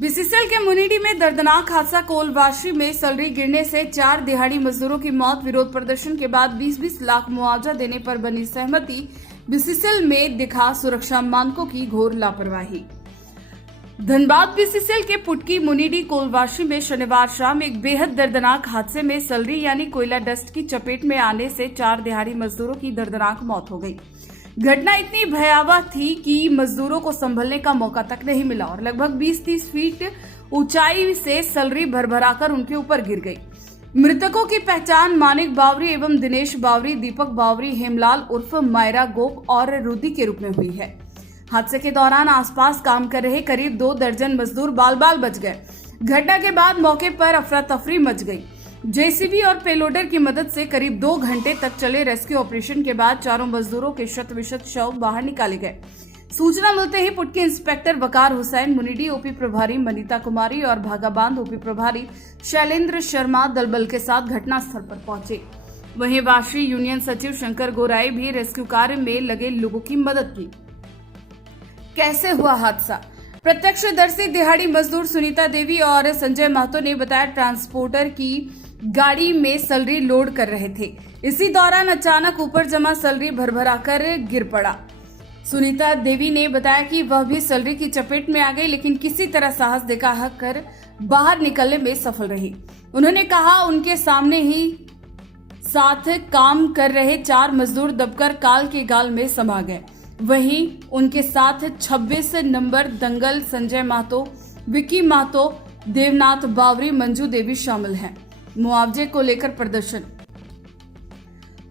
BCCL के मुनीडी में दर्दनाक हादसा। कोलवाशी में सैलरी गिरने से 4 दिहाड़ी मजदूरों की मौत। विरोध प्रदर्शन के बाद 20-20 लाख मुआवजा देने पर बनी सहमति। बीसीसीएल में दिखा सुरक्षा मानकों की घोर लापरवाही। धनबाद बीसीसीएल के पुटकी मुनीडी कोलवाशी में शनिवार शाम एक बेहद दर्दनाक हादसे में सैलरी यानी कोयला डस्ट की चपेट में आने से 4 दिहाड़ी मजदूरों की दर्दनाक मौत हो गई। घटना इतनी भयावह थी कि मजदूरों को संभलने का मौका तक नहीं मिला और लगभग 20-30 फीट ऊंचाई से सैलरी भरभराकर उनके ऊपर गिर गई। मृतकों की पहचान मानिक बावरी एवं दिनेश बावरी, दीपक बावरी, हेमलाल उर्फ मायरा गोप और रुदी के रूप में हुई है। हादसे के दौरान आसपास काम कर रहे करीब 2 दर्जन मजदूर बाल बाल बच गए। घटना के बाद मौके पर अफरा तफरी मच गई। जेसीबी और पेलोडर की मदद से करीब 2 घंटे तक चले रेस्क्यू ऑपरेशन के बाद चारों मजदूरों के शत-विशत शव बाहर निकाले गए। सूचना मिलते ही पुटकी इंस्पेक्टर वकार हुसैन, मुनीडी ओपी प्रभारी मनीता कुमारी और भागाबांध ओपी प्रभारी शैलेंद्र शर्मा दलबल के साथ घटनास्थल पर पहुंचे। वहीं वाशी यूनियन सचिव शंकर गोराई भी रेस्क्यू कार्य में लगे लोगों की मदद की। कैसे हुआ हादसा? प्रत्यक्षदर्शी दिहाड़ी मजदूर सुनीता देवी और संजय महतो ने बताया, ट्रांसपोर्टर की गाड़ी में सैलरी लोड कर रहे थे। इसी दौरान अचानक ऊपर जमा सैलरी भरभराकर गिर पड़ा। सुनीता देवी ने बताया कि वह भी सैलरी की चपेट में आ गई, लेकिन किसी तरह साहस दिखाकर बाहर निकलने में सफल रही। उन्होंने कहा, उनके सामने ही साथ काम कर रहे 4 मजदूर दबकर काल के गाल में समा गए। वहीं उनके साथ 26 नंबर दंगल संजय महतो, विकी महतो, देवनाथ बावरी, मंजू देवी शामिल हैं। मुआवजे को लेकर प्रदर्शन।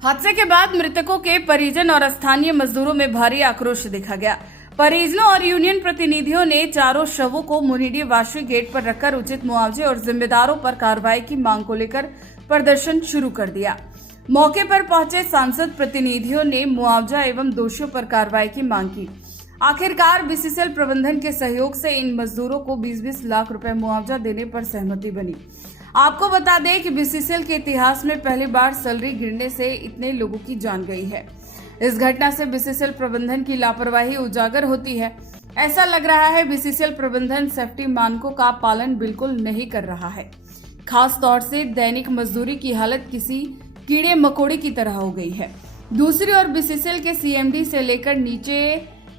हादसे के बाद मृतकों के परिजन और स्थानीय मजदूरों में भारी आक्रोश देखा गया। परिजनों और यूनियन प्रतिनिधियों ने चारों शवों को मुनीडी वाशी गेट पर रखकर उचित मुआवजे और जिम्मेदारों पर कार्रवाई की मांग को लेकर प्रदर्शन शुरू कर दिया। मौके पर पहुंचे सांसद प्रतिनिधियों ने मुआवजा एवं दोषियों पर कार्रवाई की मांग की। आखिरकार बीसीसीएल प्रबंधन के सहयोग से इन मजदूरों को 20-20 लाख रुपए मुआवजा देने पर सहमति बनी। आपको बता दें कि बीसीसीएल के इतिहास में पहली बार सैलरी गिरने से इतने लोगों की जान गई है। इस घटना से बीसीसीएल प्रबंधन की लापरवाही उजागर होती है। ऐसा लग रहा है बीसीसीएल प्रबंधन सेफ्टी मानकों का पालन बिल्कुल नहीं कर रहा है। खास तौर से दैनिक मजदूरी की हालत किसी कीड़े मकोड़े की तरह हो गई है। दूसरी ओर बीसीसीएल के सीएमडी से लेकर नीचे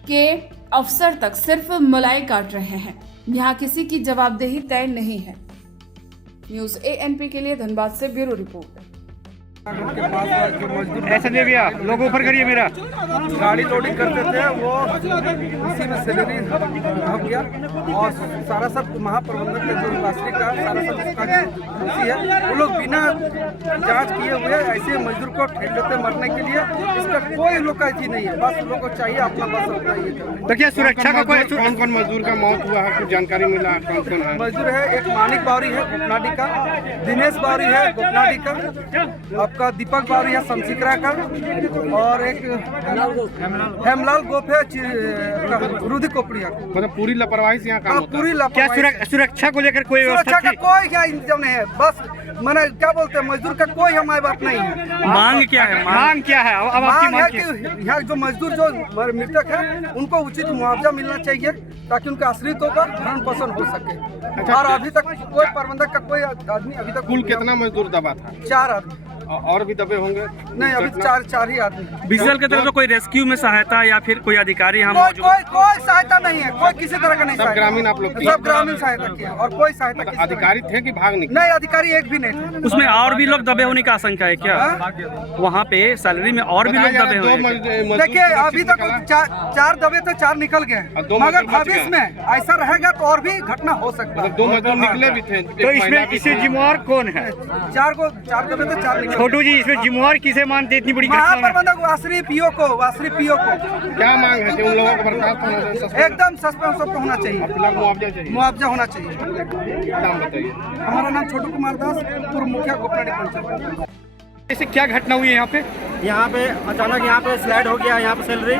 के अफसर तक सिर्फ मलाई काट रहे हैं। यहाँ किसी की जवाबदेही तय नहीं है। न्यूज एएनपी के लिए धनबाद से ब्यूरो रिपोर्ट। ऐसा नहीं भैया, लोगों ऊपर करिए। मेरा गाड़ी लोडिंग करते थे, वो उसी में सैलरी ढक गया और सारा सब महाप्रबंधक का जो वास्तविक का सारा सब उसका दोषी है। वो लोग बिना जांच किए हुए ऐसे मजदूर को ठेक देते मरने के लिए। इसका कोई लोग का अथी नहीं है, बस लोगों को चाहिए अपना बस अपना ये करना। तो क्या सुरक्षा का कोई कौन मजदूर का मौत हुआ है? कुछ जानकारी मिला? कौन है मजदूर? है एक मानिक बावरी है गोपनाडी का, दिनेश बावरी है गोपनाडी का, आपका दीपक बावरी है समसिकरा का, और एक हेमलाल गोप है रुदी कोपड़िया। मतलब पूरी लापरवाही से यहाँ काम होता है। पूरी लापरवाही। क्या सुरक्षा को लेकर कोई सुरक्षा का कोई क्या इंतजाम नहीं है। बस मैंने क्या बोलते हैं, मजदूर का कोई हमारे बात नहीं है। मांग क्या है? मांग क्या है? अब मांग है कि यहाँ जो मजदूर जो मृतक है उनको उचित मुआवजा मिलना चाहिए ताकि उनके आश्रितों का भरण पोषण हो सके। और अभी तक कोई प्रबंधक का कोई आदमी अभी तक। कुल कितना मजदूर दबा था? 4 आदमी। और भी दबे होंगे? नहीं, अभी 4 ही आदमी। बीसीसीएल की तरफ से कोई रेस्क्यू में सहायता या फिर कोई अधिकारी हम कोई सहायता नहीं है, कोई किसी तरह का नहीं। सब ग्रामीण आप लोग? सब ग्रामीण सहायता किया और कोई सहायता अधिकारी थे कि भाग निकले? नहीं, अधिकारी एक भी नहीं थे। उसमें और भी लोग दबे होने की आशंका है क्या? वहाँ पे सैलरी में और भी लोग दबे हुए हैं? देखिए, अभी तक 4 दबे थे, 4 निकल गए, मगर भविष्य में ऐसा रहेगा तो और भी घटना हो सकता है। 2 मजदूर निकले भी थे। तो इसमें जिम्मेवार कौन है? 4 दबे थे, 4 निकले। छोटू जी, इसमें जिम्मेवार किसे मानते? इतनी बड़ी महाप्रबंधक वासरी पीओ को। क्या मांग है कि उन लोगों को बर्खास्त होना चाहिए? एकदम सस्पेंस सबको होना चाहिए। मुआवजा होना चाहिए। नाम बताइए। हमारा नाम छोटू कुमार दास, पूर्व मुखिया गोपनाडी पंचायत। ऐसे क्या घटना हुई है यहाँ पे? यहाँ पे अचानक यहाँ पे स्लाइड हो गया यहाँ पे सैलरी,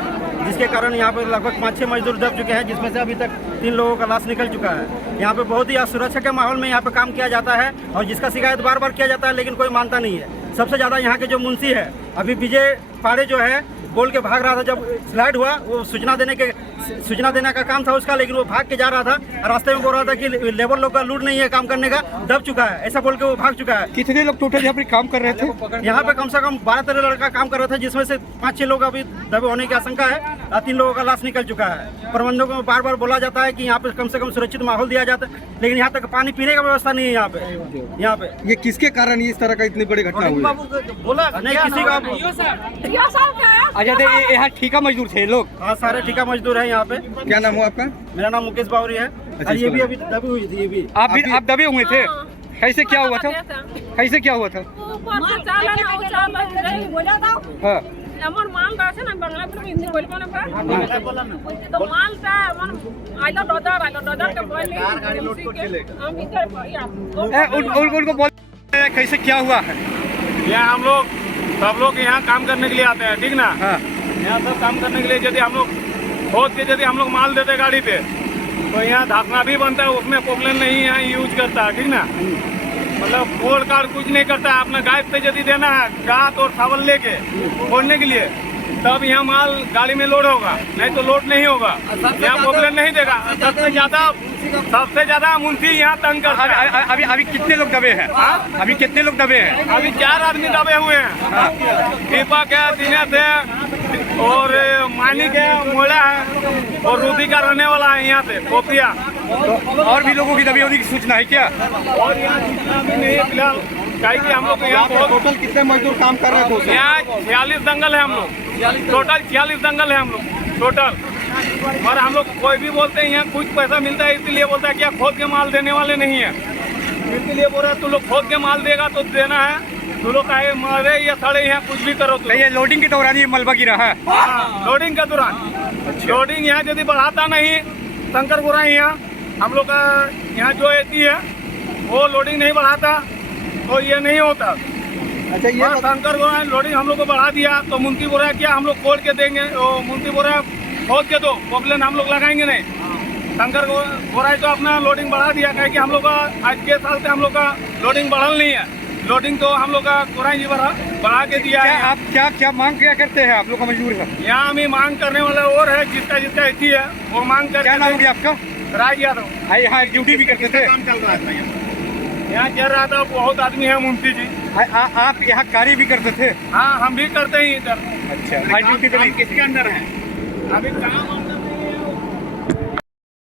जिसके कारण यहाँ पे लगभग 5-6 मजदूर दब चुके हैं, जिसमें से अभी तक 3 लोगों का लाश निकल चुका है। यहाँ पे बहुत ही असुरक्षा के माहौल में यहाँ पे काम किया जाता है और जिसका शिकायत बार बार किया जाता है, लेकिन कोई मानता नहीं है। सबसे ज़्यादा यहाँ के जो मुंशी है अभी विजय पाड़े जो है, बोल के भाग रहा था। जब स्लाइड हुआ वो सूचना देने का काम था उसका, लेकिन वो भाग के जा रहा था। रास्ते में बोल रहा था कि लेबर लोग का लूट नहीं है, काम करने का दब चुका है, ऐसा बोल के वो भाग चुका है। कितने लोग टोटल यहाँ पे काम कर रहे थे? यहाँ पे कम से कम 12-13 लड़का काम कर रहा था, जिसमें से 5-6 लोग अभी दबे होने की आशंका है और 3 लोगों का लाश निकल चुका है। प्रबंधकों को बार बार बोला जाता है कि यहाँ पे कम से कम सुरक्षित माहौल दिया जाता है, लेकिन यहाँ तक पानी पीने का व्यवस्था नहीं है यहाँ पे। ये किसके कारण इस तरह का इतनी बड़ी घटना हुई? बोला नहीं किसी का। अच्छा, तो ये यहाँ ठेका मजदूर थे लोग? हाँ, सारे ठेका मजदूर हैं यहाँ पे। क्या नाम हुआ आपका? मेरा नाम मुकेश बावरी है। और ये भी अभी दबी हुई थी। ये भी आप दबे हुए थे? कैसे क्या हुआ था? कैसे क्या हुआ था? हाँ, আমার মাল আছে না বাংলা করে হিন্দি বলবো না তো মালটা আমার আইলো ডজার के बोले गाड़ी लोड कर चले हम इधर उनको बोल कैसे क्या हुआ है? यहाँ हम लोग सब लोग यहाँ काम करने के लिए आते हैं, ठीक ना? हाँ, यहाँ सब काम करने के लिए यदि हम लोग खोद के यदि हम लोग माल देते गाड़ी पे तो यहाँ ढाकना भी बनता है, उसमें पोपलेन नहीं यहाँ यूज करता है, ठीक ना? मतलब कोड कार्ड कुछ नहीं करता है। अपना गाय पे यदि देना है गात और चावल लेके फोड़ने के लिए, तब यहाँ माल गाड़ी में लोड होगा, नहीं तो लोड नहीं होगा। यहाँ पोपलेन नहीं देगा। सबसे ज्यादा मुंशी यहाँ तंग करता है। अभी कितने लोग दबे हैं? अभी कितने लोग दबे हैं? अभी 4 आदमी दबे हुए हैं। दीपक है, दिनेश है और मानिक है, मोड़ा है और रूबी का रहने वाला है यहाँ पे पोपिया। तो और भी लोगों की दबे होने की सूचना है क्या? और यहाँ सूचना भी नहीं है फिलहाल, क्या हम लोग यहाँ बहुत टोटल कितने मजदूर काम कर रहे थे? यहाँ 46 दंगल है हम लोग, टोटल 46 दंगल है हम लोग टोटल। और हम लोग कोई भी बोलते हैं यहाँ कुछ पैसा मिलता है, इसीलिए बोलता है क्या खोद के माल देने वाले नहीं है, इसीलिए बोल रहे तू लोग खोद के माल देगा तो देना है, तू लोग आए मारे या सड़े यहाँ कुछ भी करो। तो ये लोडिंग के दौरान ये मलबा गिरा है? हाँ, लोडिंग के दौरान। लोडिंग यहाँ यदि बढ़ाता नहीं शंकर गोरा यहाँ हम लोग का यहाँ जो एती है वो लोडिंग नहीं बढ़ाता तो ये नहीं होता। अच्छा, ये शंकर गोरा लोडिंग हम लोग को बढ़ा दिया तो मुंती बोरा क्या हम लोग खोल के देंगे, मुंती बोरा खोद के दो, पोपलेन हम लोग लगाएंगे नहीं। शंकर गोरा तो अपना लोडिंग बढ़ा दिया, कहे कि हम लोग का आज के साल से हम लोग का लोडिंग बढ़ल नहीं है। लोडिंग तो हम लोग का गोरा जी बढ़ा के दिया है। आप क्या मांग क्या करते हैं? आप लोग का मजदूर है यहाँ हमें मांग करने वाला और है, जिसका इसी है वो मांग कर। क्या नाम है आपका? राज यादव। यहाँ ड्यूटी भी करते थे? काम चल रहा था यहाँ चल रहा था, बहुत आदमी है मुंशी जी। आप यहाँ कार्य भी करते थे? हाँ, हम भी करते हैं इधर। अच्छा, ड्यूटी पे नहीं? किसके अंदर है अभी काम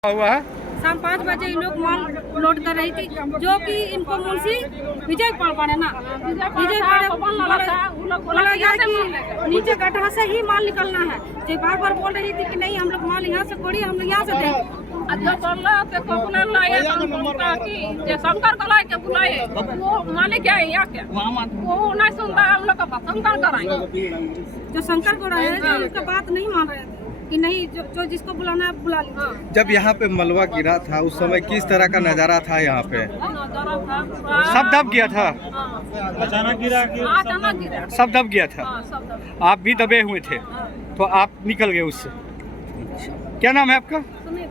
हुआ है? शाम 5 बजे ये लोग माल लोड कर रही थी, जो कि इनको मुंशी विजय पाड़े ना विजय पाड़े बोला गया कि नीचे गड्ढा से ही माल निकलना है। जो बार बार बोल रही थी कि नहीं हम लोग माल यहाँ से कोड़ी, हम लोग यहाँ से देंगे। शंकर कला के बुलाए वो मालिक क्या है यहाँ क्या वो नहीं सुनता, हम लोग का शंकर कराएंगे। जो शंकर गोरा है जो उनका बात नहीं मान रहे थे कि नहीं जो जिसको बुलाना है बुला लीजिए। जब यहाँ पे मलबा गिरा था उस समय किस तरह का नजारा था यहाँ पे? सब दब गया था? अचानक गिरा सब दब गया था? सब दब। आप भी दबे हुए थे तो आप निकल गए उससे? क्या नाम है आपका? सुनिए